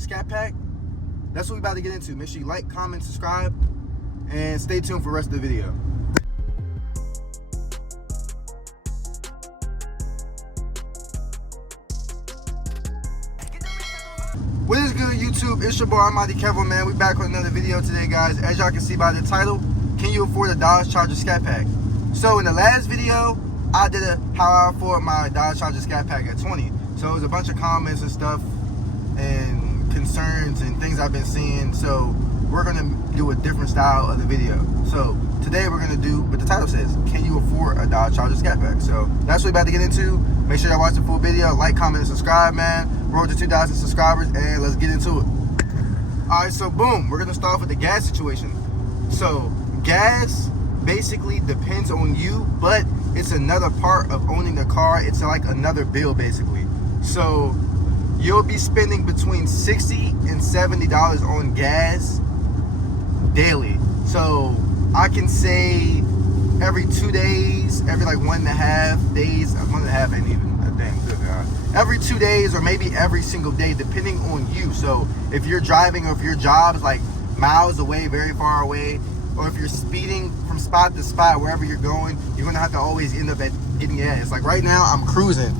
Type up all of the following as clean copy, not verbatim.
Scatpack? That's what we're about to get into. Make sure you like, comment, subscribe, and stay tuned for the rest of the video. What is good, YouTube? It's your boy, Almighty Kevin, man. We back with another video today, guys. As y'all can see by the title, can you afford a Dodge Charger Scatpack? So in the last video, I did how I afford my Dodge Charger Scatpack at 20. So it was a bunch of comments and stuff and concerns and things I've been seeing. So we're gonna do a different style of the video. So today we're gonna do what the title says, can you afford a Dodge Charger Scatpack? So that's what we're about to get into. Make sure y'all watch the full video, like, comment, and subscribe, man. Road to 2,000 subscribers, and let's get into it. All right, so boom, we're gonna start off with the gas situation. So gas basically depends on you, but it's another part of owning the car. It's like another bill, basically. So you'll be spending between $60 and $70 on gas daily. So I can say every 2 days, every like 1.5 days, 1.5 ain't even a thing, good God. Every 2 days or maybe every single day, depending on you. So if you're driving or if your job is like miles away, very far away, or if you're speeding from spot to spot, wherever you're going, you're gonna have to always end up at getting gas. Like right now, I'm cruising.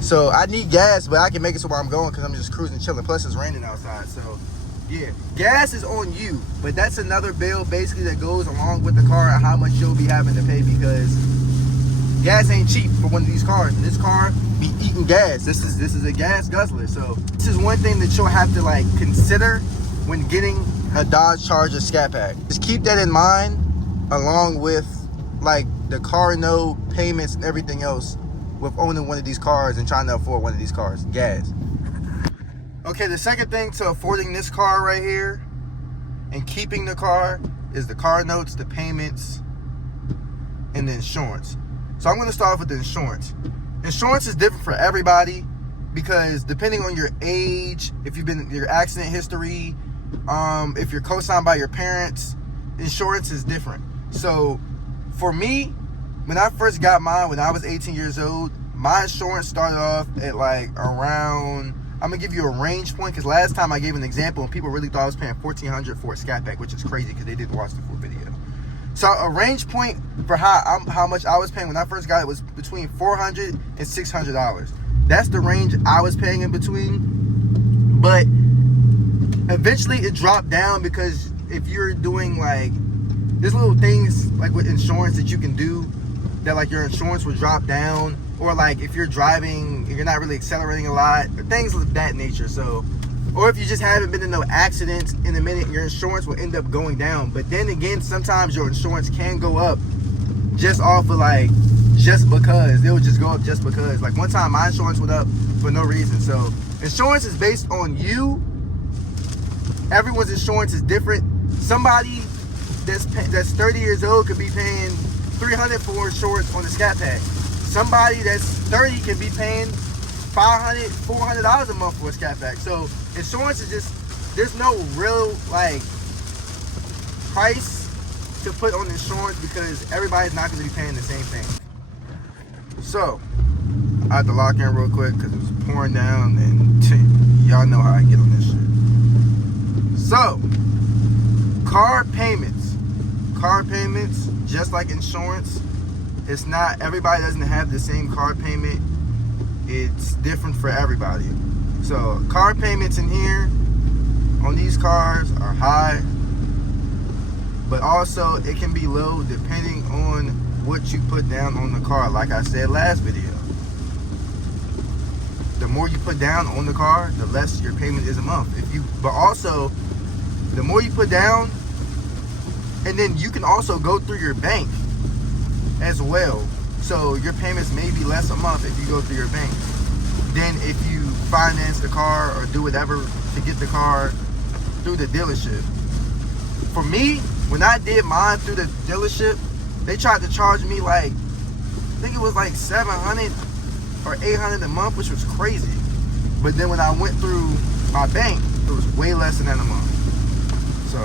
So I need gas, but I can make it to where I'm going because I'm just cruising, chilling. Plus it's raining outside, so yeah. Gas is on you, but that's another bill basically that goes along with the car and how much you'll be having to pay, because gas ain't cheap for one of these cars. And this car be eating gas. This is a gas guzzler. So this is one thing that you'll have to like consider when getting a Dodge Charger Scatpack. Just keep that in mind, along with like the car note, payments, and everything else with owning one of these cars and trying to afford one of these cars, gas. Okay, the second thing to affording this car right here and keeping the car is the car notes, the payments, and the insurance. So I'm gonna start off with the insurance. Insurance is different for everybody because depending on your age, if you've been your accident history, if you're co-signed by your parents, insurance is different. So for me, when I first got mine, when I was 18 years old, my insurance started off at like around, I'm gonna give you a range point because last time I gave an example and people really thought I was paying $1,400 for a Scatpack, which is crazy because they didn't watch the full video. So a range point for how much I was paying when I first got it was between $400 and $600. That's the range I was paying in between. But eventually it dropped down because if you're doing like, there's little things like with insurance that you can do that like your insurance will drop down, or like if you're driving and you're not really accelerating a lot, or things of that nature. So, or if you just haven't been in no accidents in a minute, your insurance will end up going down. But then again, sometimes your insurance can go up just off of like, just because. It will just go up just because. Like one time my insurance went up for no reason. So insurance is based on you. Everyone's insurance is different. Somebody that's 30 years old could be paying $300 for insurance on the Scatpack. Somebody that's 30 can be paying $500, $400 a month for a Scatpack. So insurance is just, there's no real like price to put on insurance because everybody's not going to be paying the same thing. So I had to lock in real quick because it was pouring down and y'all know how I get on this shit. So car payments, just like insurance, it's not, everybody doesn't have the same car payment. It's different for everybody. So car payments in here on these cars are high, but also it can be low depending on what you put down on the car. Like I said last video, the more you put down on the car, the less your payment is a month. But also the more you put down, and then you can also go through your bank as well. So your payments may be less a month if you go through your bank than if you finance the car or do whatever to get the car through the dealership. For me, when I did mine through the dealership, they tried to charge me like, I think it was like $700 or $800 a month, which was crazy. But then when I went through my bank, it was way less than that a month. So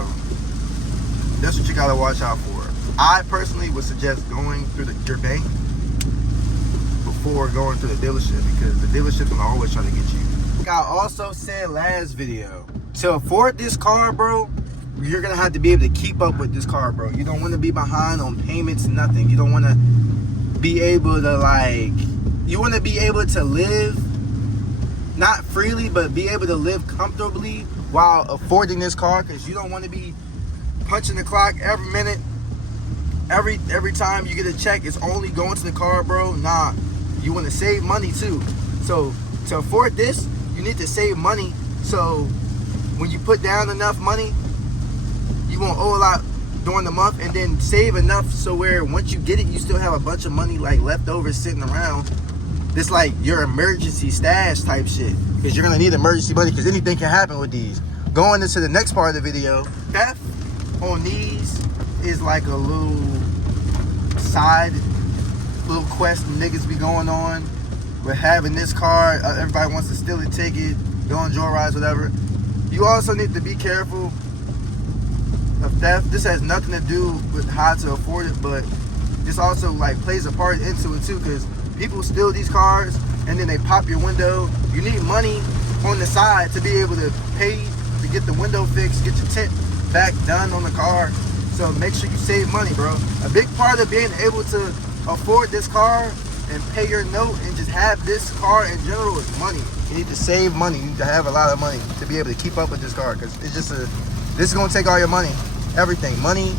that's what you gotta watch out for. I personally would suggest going through your bank before going to the dealership, because the dealership will always try to get you like I also said last video, to afford this car, bro, you're gonna have to be able to keep up with this car, bro. You don't want to be behind on payments, nothing. You don't want to be able to, like, you want to be able to live not freely, but be able to live comfortably while affording this car, because you don't want to be punching the clock every minute. Every time you get a check, it's only going to the car, bro. Nah, you want to save money too. So to afford this, you need to save money. So when you put down enough money, you won't owe a lot during the month, and then save enough so where once you get it, you still have a bunch of money like left over sitting around. It's like your emergency stash type shit, because you're gonna need emergency money, because anything can happen with these. Going into the next part of the video, theft on these is like a little quest niggas be going on with having this car. Everybody wants to steal it, take it, go on joyrides, whatever. You also need to be careful of theft. This has nothing to do with how to afford it, but this also like plays a part into it too, because people steal these cars and then they pop your window. You need money on the side to be able to pay to get the window fixed, get your tint back done on the car. So make sure you save money, bro. A big part of being able to afford this car and pay your note and just have this car in general is money. You need to save money. You need to have a lot of money to be able to keep up with this car, because it's just this is gonna take all your money, everything, money,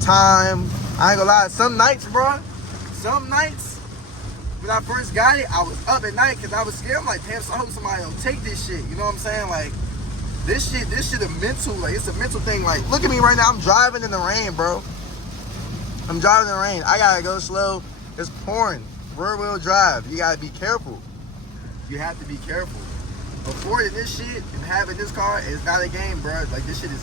time. I ain't gonna lie, some nights, bro, when I first got it, I was up at night because I was scared. I'm like, damn, so I hope somebody don't take this shit. You know what I'm saying? Like, this shit a mental, like, it's a mental thing. Like, look at me right now. I'm driving in the rain, bro. I'm driving in the rain. I gotta go slow. It's pouring. Rear wheel drive. You gotta be careful. You have to be careful. Affording this shit and having this car is not a game, bro. Like, this shit is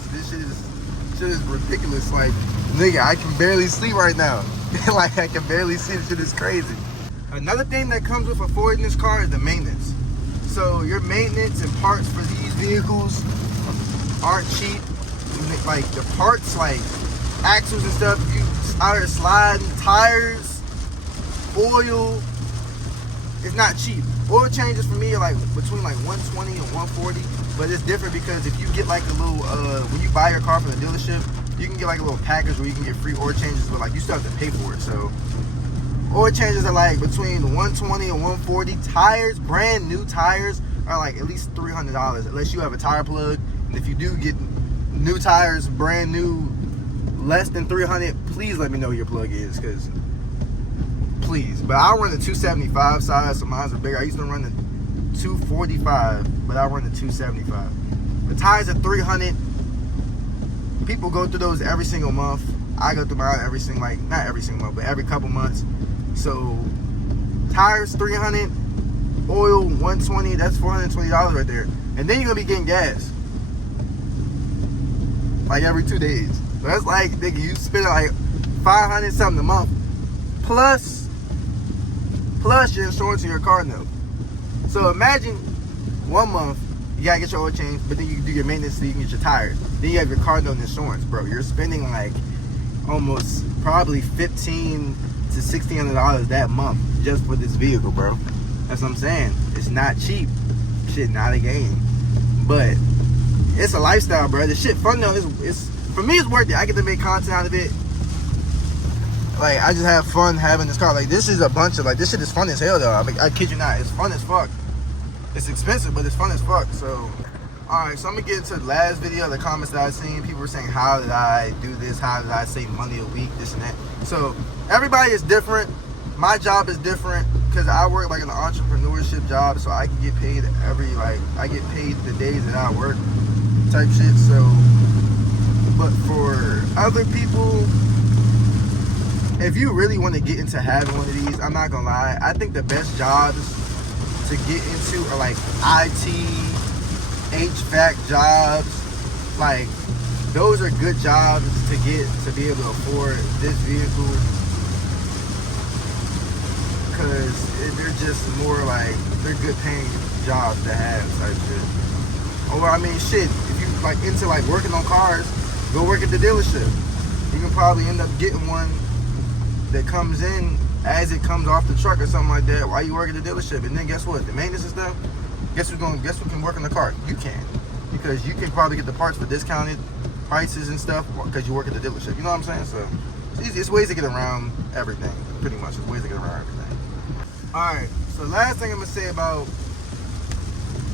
ridiculous. Like, nigga, I can barely sleep right now. Like, I can barely see. This shit is crazy. Another thing that comes with affording this car is the maintenance. So your maintenance and parts for these vehicles aren't cheap. Like the parts, like axles and stuff, you out here sliding, tires, oil, it's not cheap. Oil changes for me are like between like 120 and 140, but it's different because if you get like a little, when you buy your car from the dealership, you can get like a little package where you can get free oil changes, but like you still have to pay for it. So oil changes are like between 120 and 140. Tires, brand new tires, are like at least $300 unless you have a tire plug. And if you do get new tires, brand new, less than 300, please let me know your plug is, because please. But I run the 275 size, so mine's are bigger. I used to run the 245, but I run the 275. The tires are 300. People go through those every single month. I go through mine every single, like, not every single month, but every couple months. So tires 300, oil 120, that's $420 right there. And then you're gonna be getting gas like every 2 days. So that's like, nigga, you spend like 500 something a month plus your insurance and your car note. So imagine 1 month you gotta get your oil changed, but then you do your maintenance so you can get your tires. Then you have your car note and insurance, bro. You're spending like almost probably $1,500 to $1,600 that month just for this vehicle, bro. That's what I'm saying. It's not cheap. Shit, not a game. But it's a lifestyle, bro. The shit fun though. It's for me, it's worth it. I get to make content out of it. Like, I just have fun having this car. Like, this is a bunch of, like, this shit is fun as hell though. I mean, I kid you not. It's fun as fuck. It's expensive, but it's fun as fuck. So, alright, so I'm gonna get into the last video, the comments that I've seen. People were saying, how did I do this? How did I save money a week? This and that. So, everybody is different. My job is different because I work like an entrepreneurship job, so I can get paid I get paid the days that I work type shit. So, but for other people, if you really want to get into having one of these, I'm not gonna lie, I think the best jobs to get into are like IT, HVAC jobs. Like, those are good jobs to get to be able to afford this vehicle, because they're just more like, they're good paying jobs to have type shit. Or I mean, shit, if you like into like working on cars, go work at the dealership. You can probably end up getting one that comes in as it comes off the truck or something like that while you work at the dealership. And then guess what? The maintenance and stuff, Guess who can work on the car? You can, because you can probably get the parts for discounted prices and stuff because you work at the dealership. You know what I'm saying? So it's ways to get around everything. Pretty much, it's ways to get around everything. All right. So last thing I'm gonna say about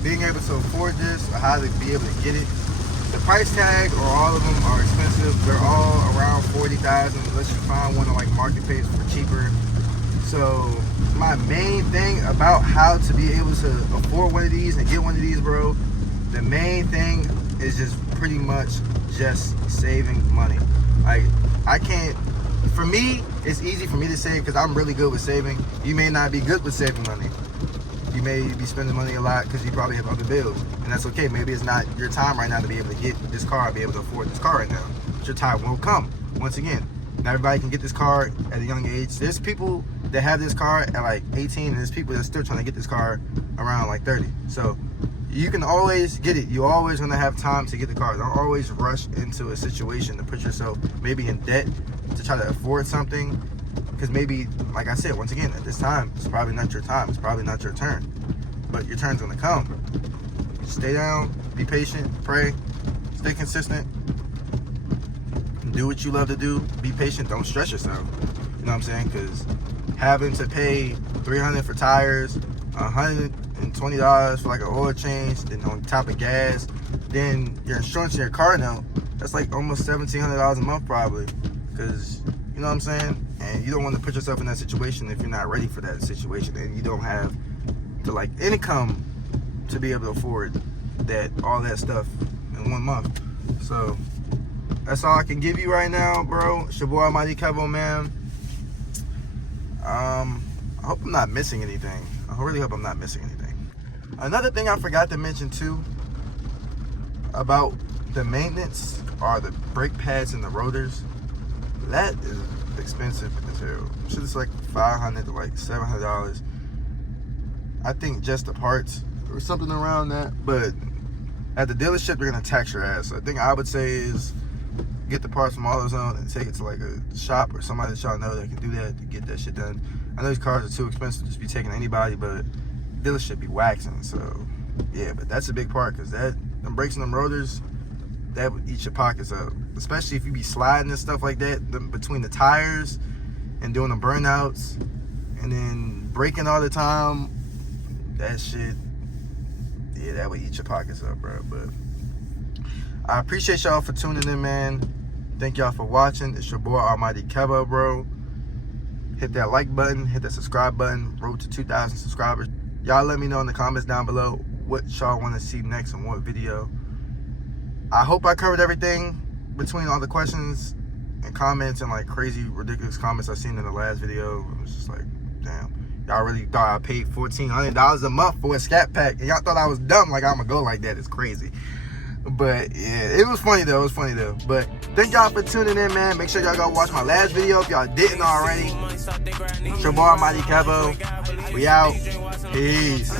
being able to afford this or how to be able to get it. The price tag or all of them are expensive. They're all around $40,000 unless you find one on like marketplace for cheaper. So my main thing about how to be able to afford one of these and get one of these, bro, the main thing is just pretty much just saving money. Like, I can't, for me, it's easy for me to save because I'm really good with saving. You may not be good with saving money. You may be spending money a lot because you probably have other bills, and that's okay. Maybe it's not your time right now to be able to get this car, be able to afford this car right now. But your time will come. Once again, not everybody can get this car at a young age. There's people that have this car at like 18, and there's people that are still trying to get this car around like 30. So you can always get it. You're always gonna have time to get the car. Don't always rush into a situation to put yourself maybe in debt to try to afford something. Because maybe, like I said, once again, at this time, it's probably not your time. It's probably not your turn. But your turn's gonna come. Stay down, be patient, pray, stay consistent, do what you love to do, be patient, don't stress yourself. You know what I'm saying? Because having to pay $300 for tires, $120 for like an oil change, then on top of gas, then your insurance in your car now, that's like almost $1,700 a month probably. Because, you know what I'm saying? And you don't want to put yourself in that situation if you're not ready for that situation and you don't have the like income to be able to afford that, all that stuff in 1 month. So that's all I can give you right now, bro. It's your boy Almighty Kevo, man. I hope I'm not missing anything. I really hope I'm not missing anything. Another thing I forgot to mention too about the maintenance are the brake pads and the rotors. That is expensive as hell. Shit is like $500 to like $700. I think just the parts or something around that. But at the dealership, they're gonna tax your ass. So the thing I would say is get the parts from AutoZone and take it to like a shop or somebody that y'all know that can do that to get that shit done. I know these cars are too expensive to just be taking anybody, but dealership be waxing. So yeah, but that's a big part because them brakes and them rotors, that would eat your pockets up. Especially if you be sliding and stuff like that between the tires and doing the burnouts and then braking all the time. That shit, yeah, that would eat your pockets up, bro. But I appreciate y'all for tuning in, man. Thank y'all for watching. It's your boy Almighty Kevo, bro. Hit that like button, hit that subscribe button. Road to 2,000 subscribers. Y'all let me know in the comments down below what y'all want to see next and what video. I hope I covered everything between all the questions and comments and like crazy, ridiculous comments I seen in the last video. It was just like, damn. Y'all really thought I paid $1,400 a month for a Scatpack, and y'all thought I was dumb. Like, I'm gonna go like that. It's crazy. But yeah, it was funny though. It was funny though. But thank y'all for tuning in, man. Make sure y'all go watch my last video if y'all didn't already. It's your boy Almighty Kevo. We out. Peace.